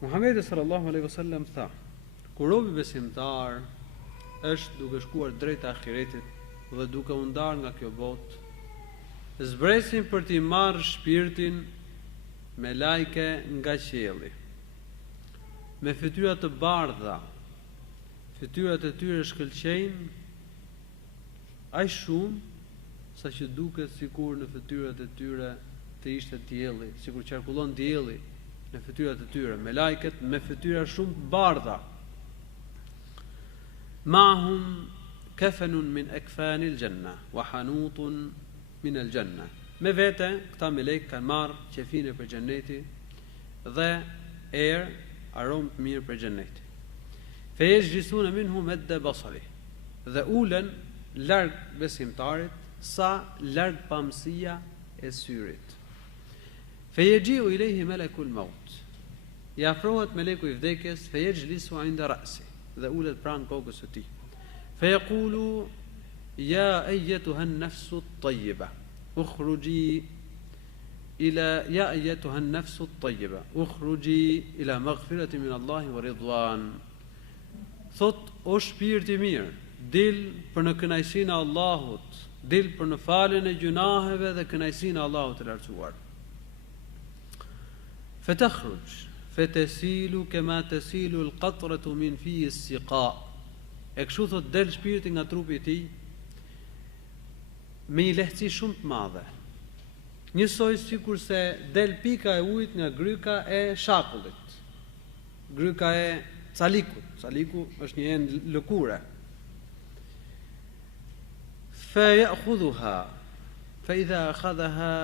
Muhamedi sallallahu alaihi wasallam tha: kur robi besimtar është duke shkuar drejt ahiretit dhe duke u ndarë nga kjo botë, zbresin për t'i marrë shpirtin me lajke nga qielli, me fytyra të bardha, fytyrat e tyre shkëlqejnë aq shumë sa që duket sikur në fytyrat e tyre të ishte dielli, sikur qarkullon dielli në fytyrat e tyre, me lajket me fytyra shumë të bardha. Ma'hum kafenun min akfanil janna wa hanutun min al janna. Me vete këta melek kanë marrë qefine për xheneti dhe erë aromë të mirë për xheneti. Fe yajlisuna minhu madda basari. Dhe ulen larg besimtarit sa larg pamësia e syrit. Fe yaji'u ilayhi malakul maut. I afrohet meleku i vdekjes, fe yajlisu 'inda ra'si, dhe ulet pranë kokës së tij. Fe yaqulu ya ayyatuha an-nafsu at-tayyiba ukhruji ila ya ayyatuha an-nafsu at-tayyiba ukhruji ila maghfirati min Allah wa ridwan. Thot, o shpirti mirë, dil për në kënaqësinë e Allahut, dil për në faljen e gjunaheve dhe kënaqësinë e Allahut të lartësuar. Fatakhruj fatasilu kama tasilu al-qatratu min fi as-siqa. E kështu thot del shpirti nga trupi i tij me një lehtësi shumë të madhe, njësoj sikur se del pika e ujit nga gryka e shakullit, gryka e calikut. Caliku është një enë lëkure. Fa ya'khudhuha fa idha akhadhaha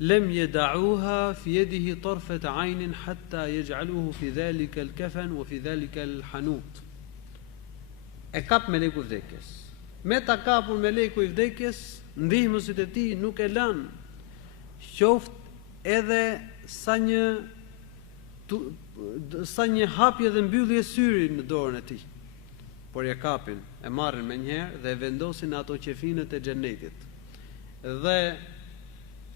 lam yad'uha fi yadihi tarfat 'ayn hatta yaj'aluhu fi dhalika al-kafan wa fi dhalika al-hanut. E kap meleku i vdekjes. Me ta kapur meleku i vdekjes, ndihmësit e tij nuk e lën qoftë edhe sa një hapje dhe mbyllje syri në dorën e tij. Por ja kapin, e marrin me njëherë dhe e vendosin ato qefinët e xhenetit. Dhe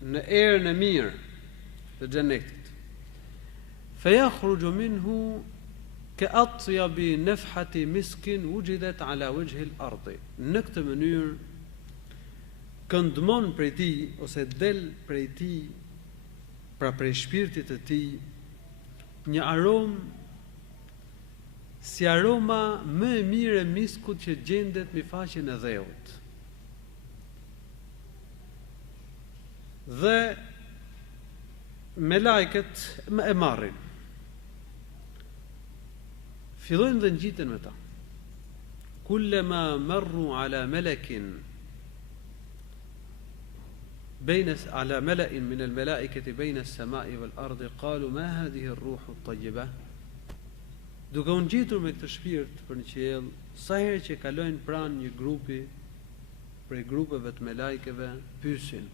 në erën e mirë të xhenetit. Fa yakhruju minhu ka atyabi nafhati miskin wujidat ala wajhi al-ardh. Në këtë mënyrë këndmon prej tij ose del prej tij, pra prej shpirtit të tij, një aromë si aroma më e mirë e miskut që gjendet mbi faqen e dheut. Dhe me lajket e marrin, fillojnë dhe ngjiten me ta. Kullama marru ala malakin على ملأ من الملائكة بين السماء والأرض قالوا ما هذه الروح الطيبة. Duke u ngjitur me këtë shpirt për në qiell, sa herë që kalojnë pranë një grupi prej grupeve të melajkeve, pyesin: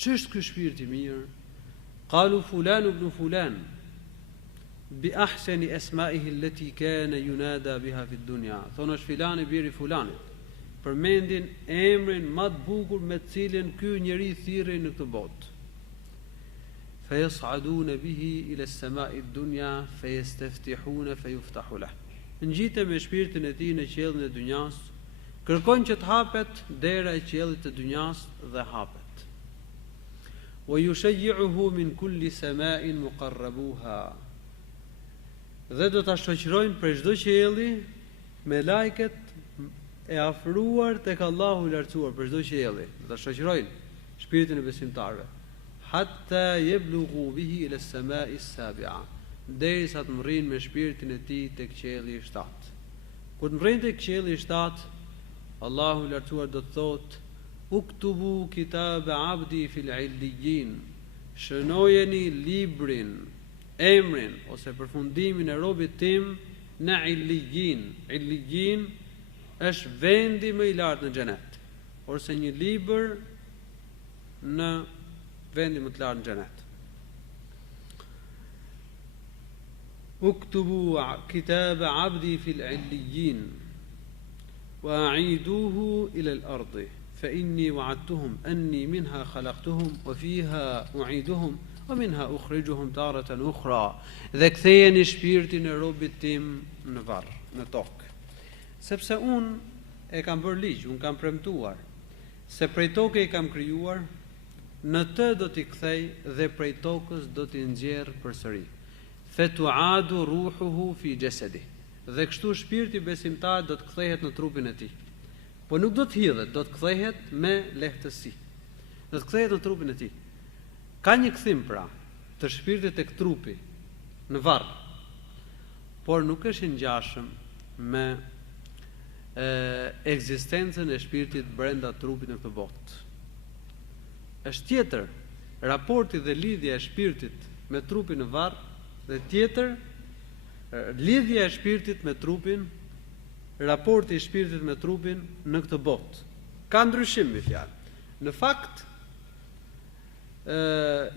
"Ç'është ky shpirt i mirë?" Qalu fulan ibn fulan bi ahsani asma'ihi allati kana yunada biha fi dunya. Thonë është filani biri fulanit, përmendin emrin më të bukur me të cilin ky njeri thirrej në këtë botë. Fa yas'aduna bihi ila as-sama'i ad-dunya fa yastaftihuna fa yuftahu lahu. Ngjiten me shpirtin e tij në qiellin e dynjas, kërkojnë që të hapet dera e qiellit të dynjas dhe hapet. Wa yushayyi'uhu min kulli sama'in muqarrabuha. Dhe do ta shoqërojnë për çdo qielli me lajket e afruar tek Allahu i lartësuar, për çdo qielli do ta shoqërojnë shpirtin e besimtarëve, hatta yablughu bihi ila as-sama'i as-sabi'a, derisa të mrrin me shpirtin e tij tek qielli i 7. Kur të mrrin tek qielli i 7, Allahu i lartësuar do të thotë: "Uktubu kitab 'abdi fil 'illiyin." Shënojeni librin, emrin ose përfundimin e robit tim në 'illiyin. 'Illiyin është vendi më i lartë në xhenet, ose një libër në vendi më të lartë në xhenet. Uktubu kitab 'abdi fil 'illiyin wa a'iduhu ila al-ardh fa inni wa'adtuhum anni minha khalaqtuhum wa fiha u'iduhum wa minha ukhrijuhum taratan ukhra, dhe kthejeni shpirtin e robit tim në varr, në tokë. Sepse unë e kam bërë ligj, unë kam premtuar se prej toke i kam krijuar, në të do t'i kthej dhe prej tokës do t'i nxjerr përsëri. Fetuadu ruhuhu fi jasadi. Dhe kështu shpirti besimtar do të kthehet në trupin e tij. Po nuk do të hidhet, do të kthehet me lehtësi. Do të kthehet në trupin e tij. Ka një kthim pra të shpirtit tek trupi në varr, por nuk është i ngjashëm me ekzistencën e shpirtit brenda trupit në këtë botë. Është tjetër raporti dhe lidhja e shpirtit me trupin në varr, dhe tjetër lidhja e shpirtit me trupin, raporti i shpirtit me trupin në këtë botë. Ka ndryshim me fjalë. Në fakt,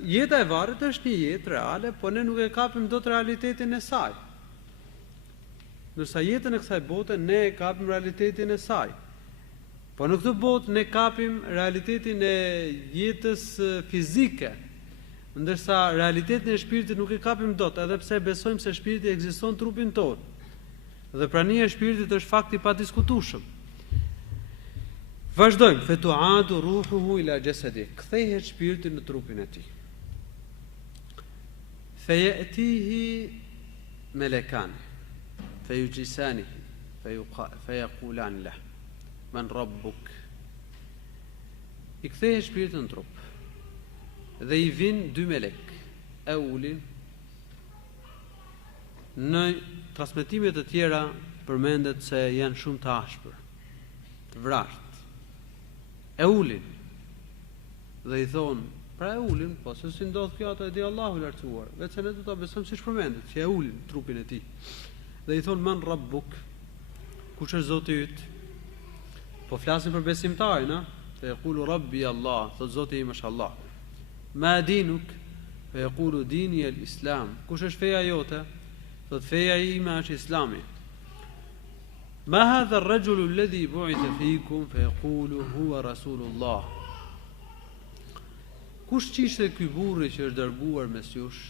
jeta e varrit është një jetë reale, po ne nuk e kapim dot realitetin e saj. Ndërsa jetën e kësaj bote ne e kapim realitetin e saj. Po në këtë botë ne kapim realitetin e jetës fizike, ndërsa realitetin e shpirtit nuk e kapim dot, edhe pse besojmë se shpirti ekziston në trupin tonë. Dhe prania e shpirtit është fakti pa diskutueshëm. Vazhdojmë, fetuadu ruhuhu ila jasadi, kthehet shpirti në trupin e tij. Feyatihi melekan, feyujisani, feyaqulan lah, man rabbuk. I kthehet shpirti në trup. Dhe i vin dy melek, e ulin. Në transmetime të tjera përmendet se janë shumë të ashpër, të vrasht. E ulin dhe i thonë, pra e ulin, po se si ndodh kjo ato e di Allahu i lartësuar, vetë se ne do ta besojmë siç përmendet, që e ulin trupin e tij. Dhe i thonë, man rabbuk, kush është Zoti yt? Po flasin për besimtarin, a? Fe yaqulu rabbi Allah, thot Zoti im është Allah. Ma dinuk? Fe yaqulu dini al-Islam. Kush është feja jote? Thot feja ime është Islami. Ma hadha ar-rajulu alladhi bu'itha fikum, fa yaqulu huwa rasulullah. Kush ishte ky burri që është dërguar mes jush?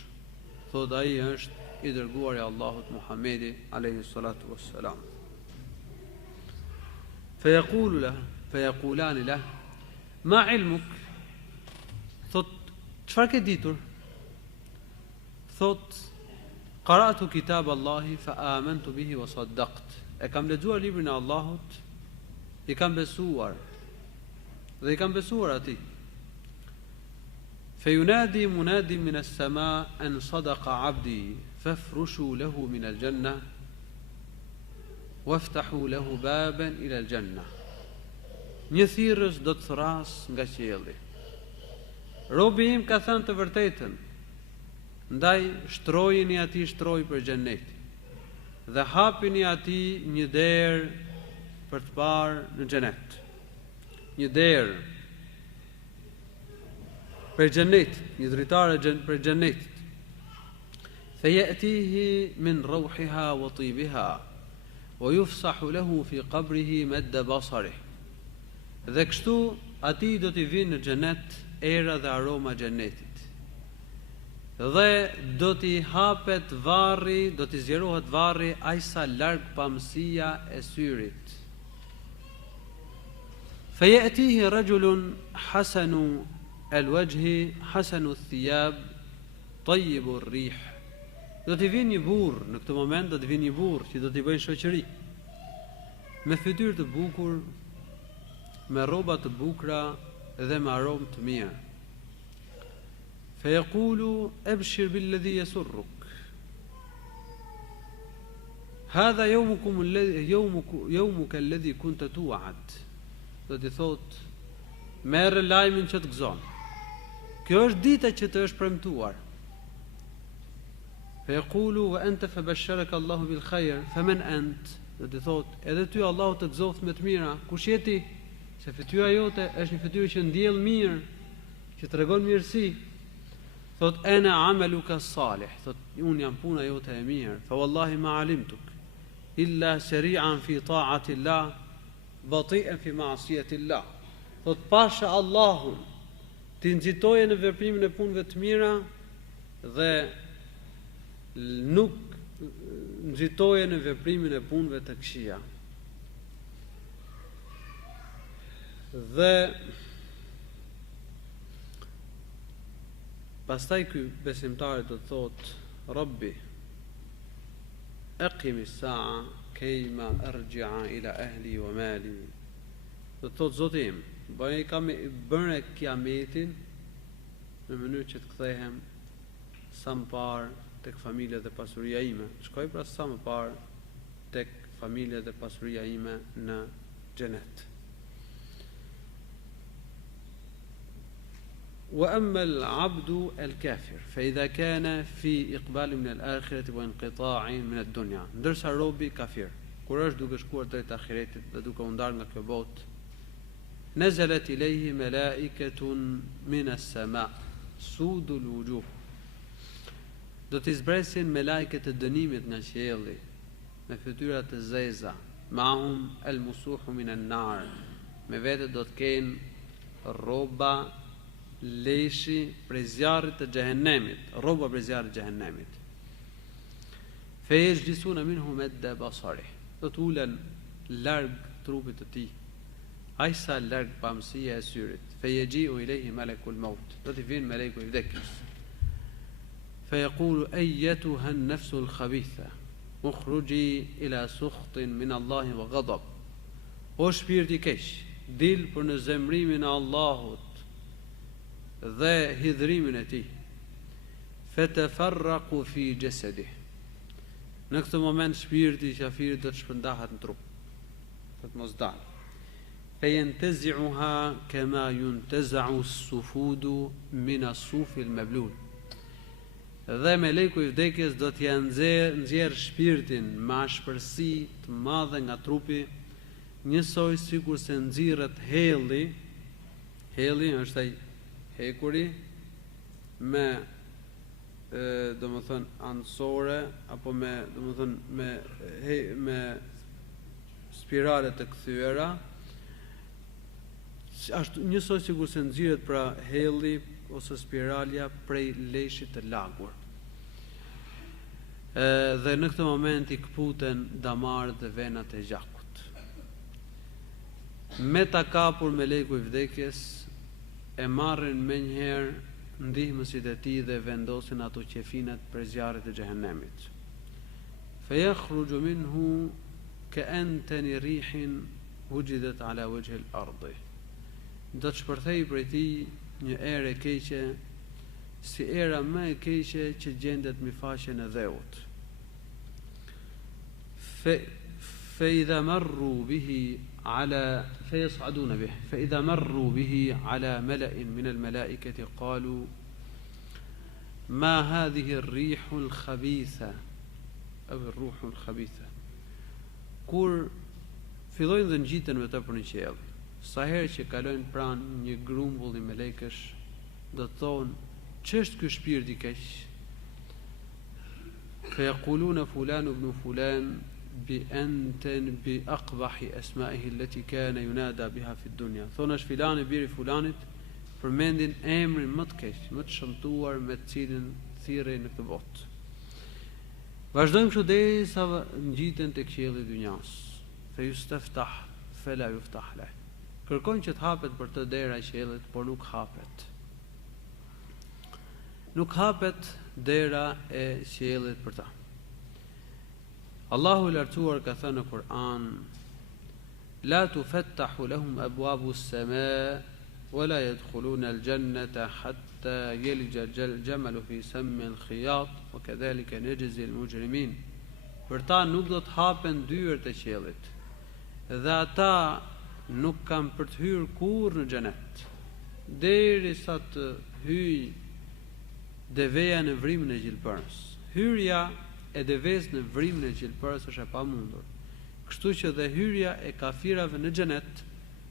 Thot ai është i dërguari i Allahut Muhamedi alayhi salatu wassalam. Fa yaqulu la, fa yaqulani la, ma ilmuk? Thot çfarë ke ditur? Thot qara'tu kitab Allahi fa amantu bihi wa saddaqt. E kam lexuar librin e Allahut, i kam besuar dhe i kam besuar atij. Feyunadi munadi min as-sama an sadaqa 'abdi fafrushu lahu min al-janna waftahu lahu baban ila al-janna. Një thirrës do të thras nga qielli. Robi im ka thënë të vërtetën, ndaj shtrojini atij shtroj për xhenet. Dhe hapini atij një derë për të parë në xhenet. Një derë për xhenet, një dritare për xhenetit. Feyatihi min ruhiha wa tibiha wa yufsahu lahu fi qabrihi madda basarih. Dhe kështu atij do t'i vinë në xhenet era dhe aroma xhenetit. Dhe do t'i hapet varri, do t'i zgjerohet varri aq sa larg pamësia e syrit. Feyatihi rajulun hasanu al-wajhi, hasanu ath-thiyab, tayyibu ar-rih. Do t'i vinë një burr, në këtë moment do t'i vinë një burr që do t'i bëjnë shoqëri, me fytyrë të bukur, me rroba të bukura dhe me aromë të mirë. فيقول أبشر بالذي يسرك هذا يومك الذي كنت توعد. Do t'i thot, merre lajmin që të gëzon. Kjo është dita që të është premtuar. فيقول وأنت فبشرك الله بالخير فمن أنت. Do t'i thot, edhe ty Allahu të gëzoft me të mira, kush je ti? Se fytyra jote është një fytyrë që ndjell mirë, që tregon mirësi. Thot ena amaluka salih, thot unë jam puna jote e mirë, fa wallahi ma alimtuk illa seri'an fi ta'ati Allah, bati'an fi ma'siyati Allah. Thot pasha Allahun ti nxitoje në veprimin e punëve të mira dhe nuk nxitoje në veprimin e punëve të këqija. Dhe pastaj ky besimtari do të thotë: Rabbi aqimi as-sa'a kayma arji'a ila ahli wa mali. Do të thotë Zoti im, bëre kiametin në mënyrë që të kthehem sa më parë tek familja dhe pasuria ime. Shkoj pra sa më parë tek familja dhe pasuria ime në xhenet. وأما العبد الكافر فإذا كان في إقبال من الآخرة وانقطاع من الدنيا. Ndërsa robi kafir, kur është duke shkuar drejt ahiretit dhe duke u ndarë nga kjo botë, نزلت إليه ملائكة من السماء سود الوجوه. Do t'i zbresin melajket e dënimit nga qielli me fytyra të zeza, mahum al-musuhu min an-nar. Me vete do të kenë rroba leshi prej zjarrit të xhehenemit, rroba prej zjarrit të xhehenemit. Fejgjlisuna minhu madda basari. Do të ulen larg trupit të tij, aq sa larg pamësia e syrit. Fejgjiu ilayhi malakul maut. Do të vinë meleku i vdekjes. Fejaqulu ayyatuha an-nafsu al-khabitha ukhruji ila sukhtin min Allah wa ghadab. O shpirti i keq, dil për në zemrimin e Allahut dhe hidhrimin e tij. Fatafarraqu fi jasadih. Në këtë moment shpirti i qafirit do të shpërndahet në trup, do të mos dalë. Fayantazi'uha kama yuntaza'u as-sufudu min as-sufi al-mablul. Dhe meleku i vdekjes do t'ja nxjerr shpirtin me ashpërsi të madhe nga trupi, njësoj sikur se nxirret helli. Helli është ai hekuri me domethën ansore apo me domethën me spirale të kthyer, ashtu njësoj sikur se nxirret pra helli ose spiralja prej leshit të lagur. Dhe në këtë moment i kputen damarët dhe venat e gjakut. Me ta kapur meleku i vdekjes e marrin menjëherë ndihmësit e tij dhe vendosin ato qefinet për zjarrit të xhehenemit. Fayakhruju minhu ka'antani rihin wujidat ala wajhi al-ardh. Do të shpërthej prej tij një erë e keqe, si era më e keqe që gjendet mbi faqen e dheut. فإذا مروا به على فيصعدون به فإذا مروا به على ملأ من الملائكة قالوا ما هذه الريح الخبيثة أو الروح الخبيثة. Kur fillojnë dhe ngjiten me të për në qiell, sa herë që kalojnë pranë një grumbull i melekësh, do të thonë, ç'është ky shpirt i keq? فيقولون فلان ابن فلان بأنتن بأقبح أسمائه التي كان ينادى بها في الدنيا. Thonë është filani biri fulanit, përmendin emrin më të keq, më të shëmtuar me të cilin thirrej në këtë botë. Vazhdojmë kështu derisa ngjiten tek qielli i dynjas. Fayustaftah fala yuftah lah. Kërkojnë që të hapet për të dera e qiellit, por nuk hapet. Nuk hapet dera e qiellit për ta. Allahu i lartësuar ka thënë në Kur'an: La tufattahu lahum abwabu as-samaa wa la yadkhuluna al-jannata hatta yalija al-jamalu fi sammi al-khiyat wa kadhalika najzi al-mujrimin. Për ta nuk do të hapen dyert e qiellit, dhe ata nuk kanë për të hyrë kurrë në xhenet, derisa të hyjë deveja në vrimën e gjilpërës. Hyrja e deves në vrimën e gjilpërës është e pamundur. Kështu që dhe hyrja e kafirave në xhenet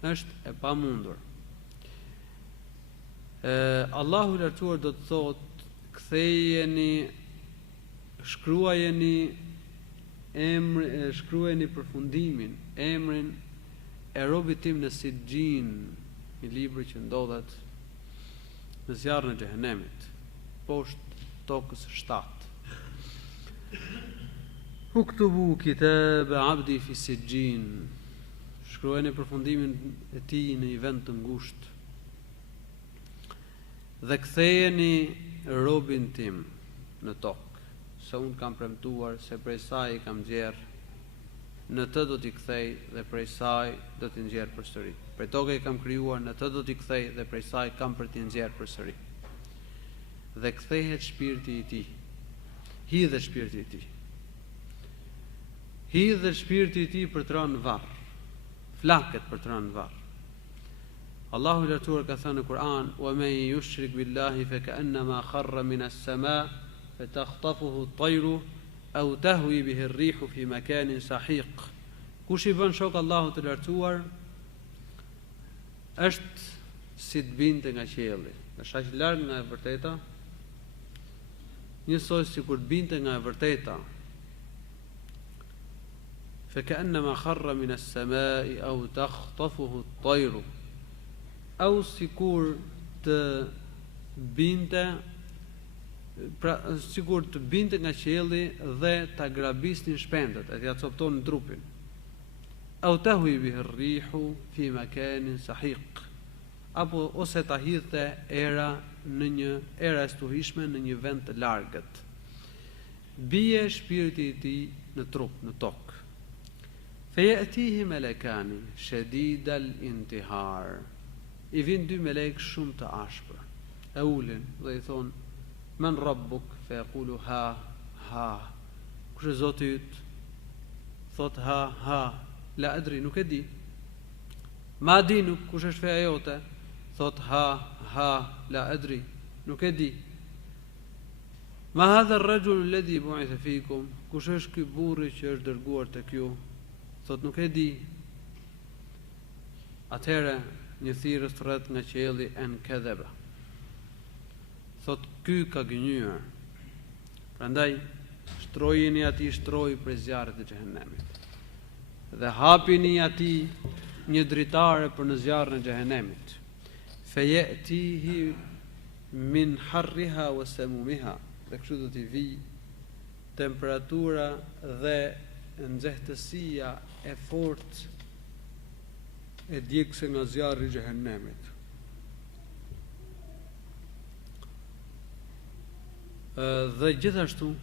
është e pamundur. Allahu i lartësuar do të thotë: kthejeni, shkruajeni përfundimin, emrin e robit tim në Sijjin, një libër që ndodhet në zjarrin e xhehenemit, poshtë tokës 7. Uktubu kitab abdi fi sijjin. Shkruajeni përfundimin e tij në një vend të ngushtë. Dhe kthejeni robin tim në tokë, se unë kam premtuar se prej saj kam nxjerr, në të do t'i kthej dhe prej saj do t'i nxjerr përsëri. Prej tokë kam krijuar, në të do t'i kthej dhe prej saj kam për t'i nxjerr përsëri. Dhe kthehet shpirti i tij. Hidhet shpirti i tij. Hidhet shpirti i tij për të rënë në varr. Flaket për të rënë në varr. Allahu i lartuar ka thënë në Kur'an: "Wa man yushrik billahi fa ka'annama kharra min as-sama' fatakhtafuhu at-tayru aw tahwi bihi ar-rihu fi makanin sahiq." Kush i bën shok Allahut të lartuar është si të binte nga qielli. Është aq larg nga e vërteta, njësoj sikur të binte nga e vërteta. فكأنما خر من السماء أو تخطفه الطير أو sikur të binte, pra sikur të binte nga qielli dhe ta grabisnin shpendët, e t'ia coptonin trupin. أو تهوي به الريح في مكان سحيق, apo ose ta hidhte era në një era e stuhishme në një vend të largët. Bie shpirti i tij në trup, në tokë. Fejatihi melekani shadida al-intihar. I vin dy melek shumë të ashpër. E ulin dhe i thon: "Man rabbuk?" Fa yaqulu ha. Kush është Zoti yt? Thot ha. La adri, nuk e di. Ma di nuk kush është feja jote? Thot ha. La adri, nuk e di. Ma hadha ar-rajul alladhi bu'itha fikum? Kush është ky burri që është dërguar tek ju? Thot nuk e di. Atëherë një thirrës rreth nga qielli en kadhaba. Thot ky ka gënyer. Prandaj shtrojeni atij shtroj për zjarret e xhehenemit. Dhe hapini atij një dritare për në zjarrin e xhehenemit. Fayatihi min harriha wa samumiha. Dhe kështu do t'i vi temperatura dhe nxehtësia e fortë e djegse nga zjarri i xhehenemit. Dhe gjithashtu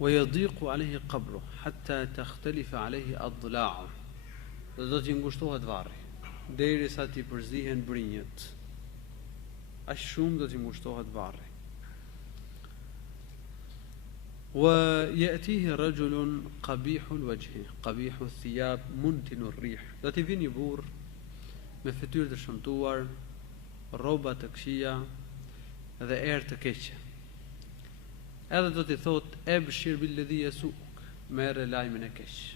ويضيق عليه قبره حتى تختلف عليه أضلاعه. Dhe do t'i ngushtohet varri derisa t'i përzihen brinjët. Aq shumë do t'i ngushtohet varri. ويأتيه رجل قبيح الوجه قبيح الثياب منتن الريح. Do t'i vinë një burr me fytyrë të shëmtuar, rroba të këqija dhe erë të keqe. Edhe do t'i thot: "Ebshir billadhi yasuk", merre lajmin e keq.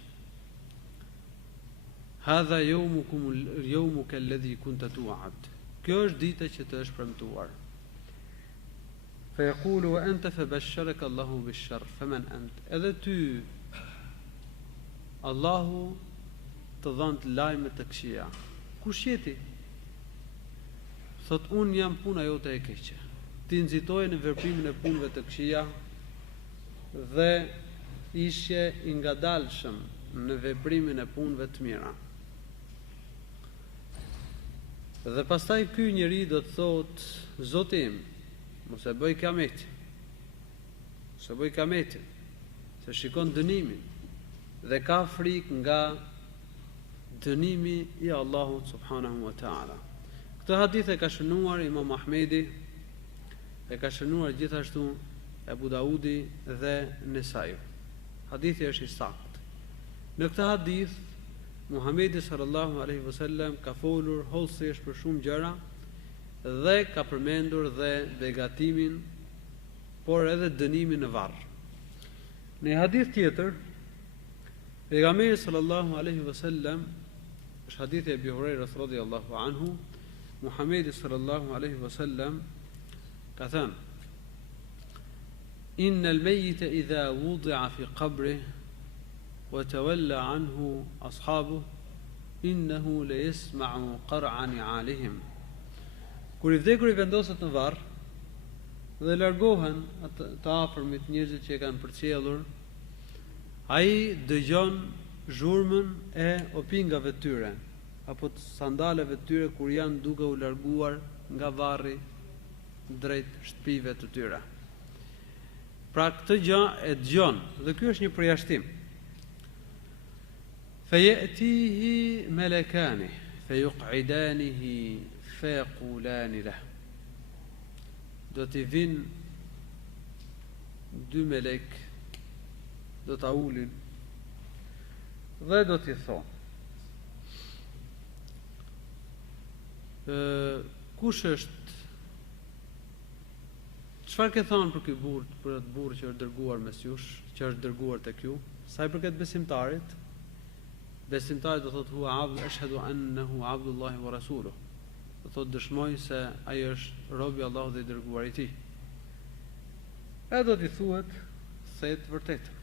"Hadha yawmuka alladhi kunta tu'ad", kjo është dita që të është premtuar. فيقول وأنت فبشرك الله بالشر فمن أنت. Edhe ty Allahu të dhënë lajme të këqija. Kush je ti? Thot: "Un jam puna jote e keqe. Ti nxitoje në veprimin e punëve të këqija dhe ishe i ngadalshëm në veprimin e punëve të mira." Dhe pastaj ky njeri do të thot: "Zoti im, mos e bëj kametin, se shikon dënimin dhe ka frikë nga dënimi i Allahut subhanahu wa ta'ala." Këtë hadith e ka shënuar Imam Ahmedi, e ka shënuar gjithashtu Abu Daudi dhe Nesai. Hadithi është i saktë. Në këtë hadith Muhamedi sallallahu alaihi wasallam ka folur hollësisht për shumë gjëra dhe ka përmendur dhe begatimin, por edhe dënimin në varr. Në hadith tjetër, pejgamberi sallallahu alaihi wasallam, është hadithi e Abi Hurairës radhiyallahu anhu, Muhamedi sallallahu alaihi wasallam ka thënë: "Inna al-mayyita idha wudi'a fi qabrihi wa tawalla anhu ashabuhu innahu la yasma'u qar'a ni'alihim." Kur i vdekur i vendoset në varr dhe largohen të afërmit njerëzit që e kanë përcjellur, ai dëgjon zhurmën e opingave të tyre apo të sandaleve të tyre kur janë duke u larguar nga varri drejt shtëpive të tyre. Pra këtë gjë e dëgjon dhe ky është një përjashtim. Fayatihi malakani fayuq'idanihi fayaqulani lahu. Do t'i vinë dy melek, do t'a ulin dhe do t'i thonë: kush është, çfarë ke thonë për këtë burr, për atë burr që është dërguar mes jush, që është dërguar tek ju? Sa i përket besimtarit, besimtari do thotë huwa abd, ashhadu annahu abdullahi wa rasuluhu. Do thotë dëshmoj se ai është robi i Allahut dhe i dërguari i tij. E do t'i thuhet se të vërtetë.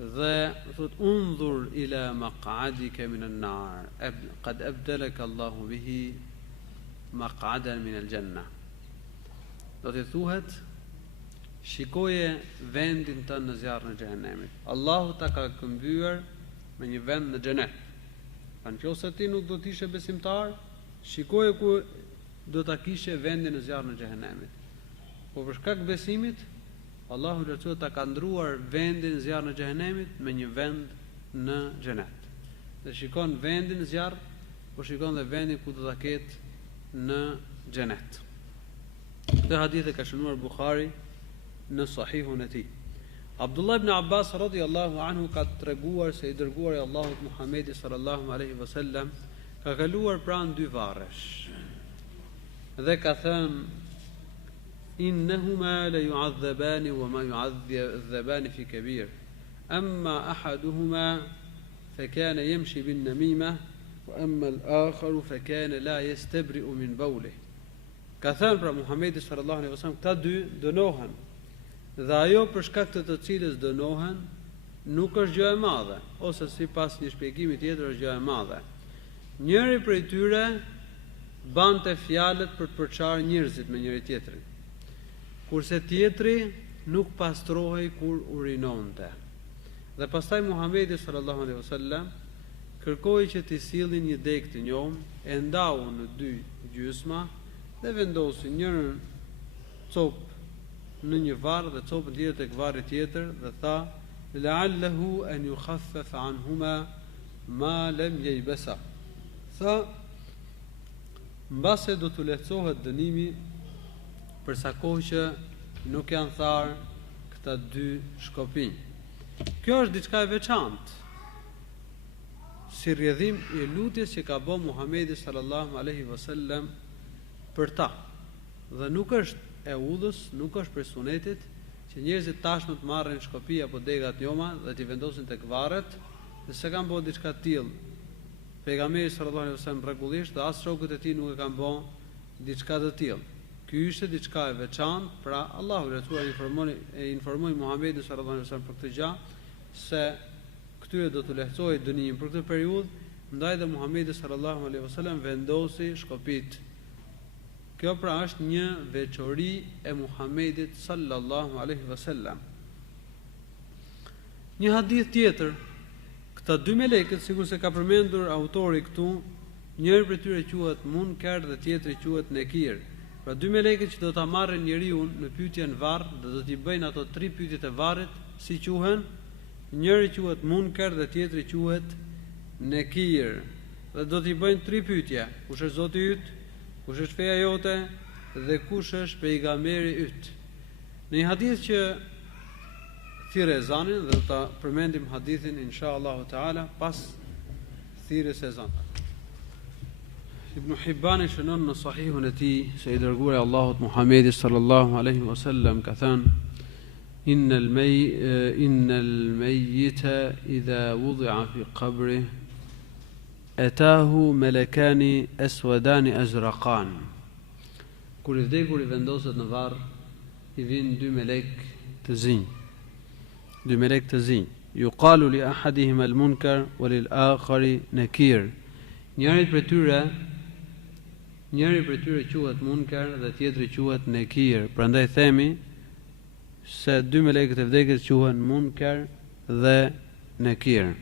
Dhe thot undhur ila maq'adika min an-nar qad abdalaka Allahu bihi maq'adan min al-janna. Do t'i thuhet shikoje vendin tënd në zjarrin e xhehenemit. Allahu ta ka këmbyer me një vend në xhenet. Nëse ti nuk do të ishe besimtar, shikoje ku do ta kishe vendin në zjarrin e xhehenemit. Po për shkak besimit, Allahu lartësuar ta ka ndruar vendin në zjarrin e xhehenemit me një vend në xhenet. Dhe shikon vendin në zjarr, po shikon dhe vendin ku do ta ketë në xhenet. Këtë hadith e ka shënuar Buhari në Sahihun e tij. Abdullah ibn Abbas radhiyallahu anhu ka treguar se i dërguari i Allahut Muhamedi sallallahu alaihi wasallam ka kaluar pranë dy varresh. Dhe ka thënë: إنهما ليعذبان وما يعذبان في كبير أما أحدهما فكان يمشي بالنميمة وأما الآخر فكان لا يستبرئ من بوله. Ka thënë pra Muhamedi sallallahu alaihi wasallam, këta dy dënohen dhe ajo për shkak të cilës dënohen nuk është gjë e madhe, ose sipas një shpjegimi tjetër është gjë e madhe. Njëri prej tyre bante fjalët për të përçarë njerëzit me njëri tjetrin, kurse tjetri nuk pastrohej kur urinonte. Dhe pastaj Muhamedi sallallahu alaihi wasallam kërkoi që t'i sillnin një degë të njom, e ndau në dy gjysma dhe vendosi njërin copë në një varr dhe copën tjetër tek varri tjetër dhe tha: la'allahu an yukhaffaf anhuma ma lam yaybasa. Tha, mbase do t'u lehtësohet dënimi për sa kohë që nuk janë tharë këta dy shkopinj. Kjo është diçka e veçantë, si rrjedhim i lutjes që ka bërë Muhamedi sallallahu alaihi wasallam për ta. Dhe nuk është e udhës, nuk është për sunetit që njerëzit tashmë të marrin shkopi apo dega të njoma dhe t'i vendosin tek varret, dhe se kanë bërë diçka të tillë pejgamberi sallallahu alaihi wasallam rregullisht, dhe as shokët e tij nuk e kanë bërë diçka të tillë. Ky ishte diçka e veçantë, pra Allahu lartësuar informoi Muhamedit sallallahu alaihi wasallam për këtë gjë, se këtyre do t'u lehtësojë dënimi për këtë periudhë, ndaj dhe Muhamedi sallallahu alaihi wasallam vendosi shkopit. Kjo pra është një veçori e Muhamedit sallallahu alaihi wasallam. Një hadith tjetër, këta dy melekët, sikur se ka përmendur autori këtu, njëri prej tyre quhet Munkar dhe tjetri quhet Nekir. Pra dy melekët që do ta marrin njeriu në pyetjen varr, do t'i bëjnë ato 3 pyetjet e varrit, si quhen, njëri quhet Munkar dhe tjetri quhet Nekir. Dhe do t'i bëjnë 3 pyetje: kush është Zoti yt, kush është feja jote dhe kush është pejgamberi yt. Në një hadith që thirrë ezanin, dhe do ta përmendim hadithin inshallah taala pas thirrjes së ezanit. Ibn Hibban shënon në Sahihun e tij se i dërguari i Allahut Muhamedi sallallahu alaihi wasallam ka thënë: innal mayyita idha wudi'a fi qabri atahu malakani aswadani azraqan. Kur i vdekur i vendoset në varr, i vijnë dy melek të zinj. Dy melek të zinj. Yuqalu li ahadihima al-munkar wa lil akhari nakir. Njëri prej tyre njëri prej tyre quhet Munkar dhe tjetri quhet Nekir. Prandaj themi se dy melekët e vdekjes quhen Munkar dhe Nekir.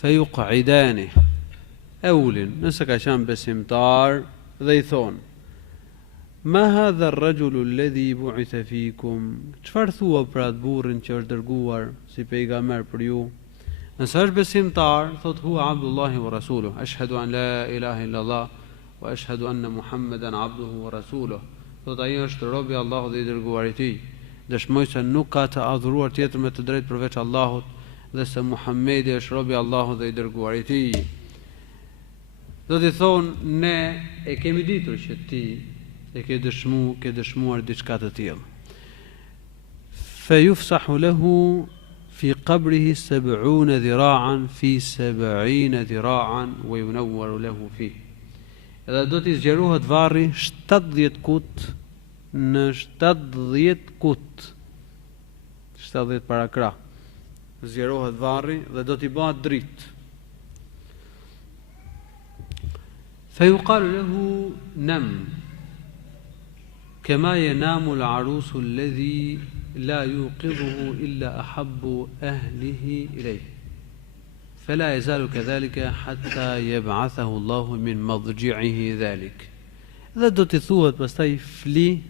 Fayuq'idani, e ulin, nëse ka qenë besimtar dhe i thon: Ma hadha ar-rajulu alladhi bu'itha fikum? Çfarë thua për atë burrin që është dërguar si pejgamber për ju? Nëse është besimtar, thot huwa Abdullahi wa rasuluhu, ashhadu an la ilaha illa Allah wa ashhadu anna Muhammadan abduhu wa rasuluhu. Thot ai është robi i Allahut dhe i dërguari i tij. Dëshmoj se nuk ka të adhuruar tjetër me të drejtë përveç Allahut dhe se Muhamedi është robi i Allahut dhe i dërguari i tij. Do t'i thonë, ne e kemi ditur që ti e ke dëshmuar diçka të tillë. Fa yufsahu lahu fi qabrihi 70 dhira'an fi 70 dhira'an wa yunawwaru lahu fi. Edhe do t'i zgjerohet varri 70 kut në 70 kut. 70 para krah. Zgjerohet varri dhe do t'i bëhet dritë. Fa yuqalu lahu nam كما ينام العروس الذي لا يوقظه إلا أحب أهله إليه فلا يزال كذلك حتى يبعثه الله من مضجعه ذلك. Dhe do t'i thuhet pastaj fli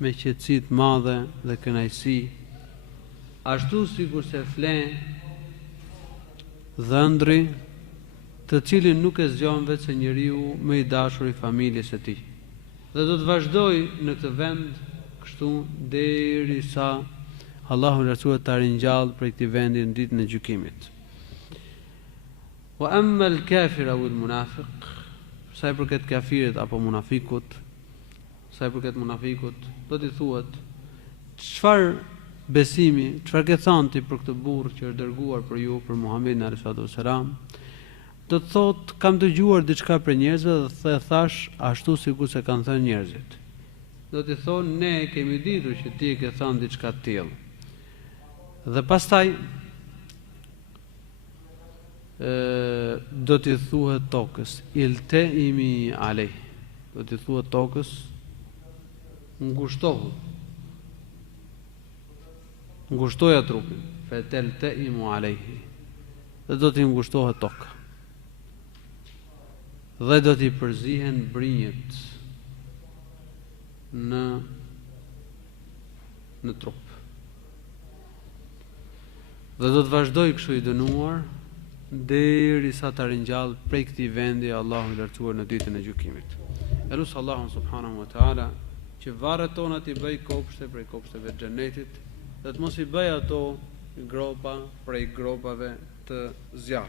me qetësi të madhe dhe kënaqësi, ashtu sikur se flen dhëndri të cilin nuk e zgjon vetë se njeriu më i dashur i familjes së tij. Dhe do të vazhdoj në këtë vend kështu derisa Allahu lartësuar ta ringjall prej këtij vendi në ditën e gjykimit. Wa amma al-kafir aw al-munafiq, sa i përket kafirit apo munafikut, do t'i thuhet, çfarë besimi, çfarë ke thënë ti për këtë burr që është dërguar për ju, për Muhamedit sallallahu alaihi wasallam? Do të thot, kam dëgjuar diçka për njerëzve dhe thash ashtu sikur se kanë thënë njerëzit. Do t'i thonë, ne kemi ditur që ti ke thënë diçka të tillë. Dhe pastaj do t'i thuhet tokës, iltaimi alej. Do t'i thuhet tokës, ngushtoja trupin, feteltaimu alejhi. Dhe do t'i ngushtohet toka. Dhe do t'i përzihen brinjët në trup. Dhe do të vazhdoj kështu i dënuar derisa ta ringjall prej këtij vendi Allahu i lartësuar në ditën e gjykimit. Elus Allahun subhanahu wa taala që varret tona t'i bëj kopshte prej kopshteve të xhenetit, dhe të mos i bëj ato gropa prej gropave të zjarrit.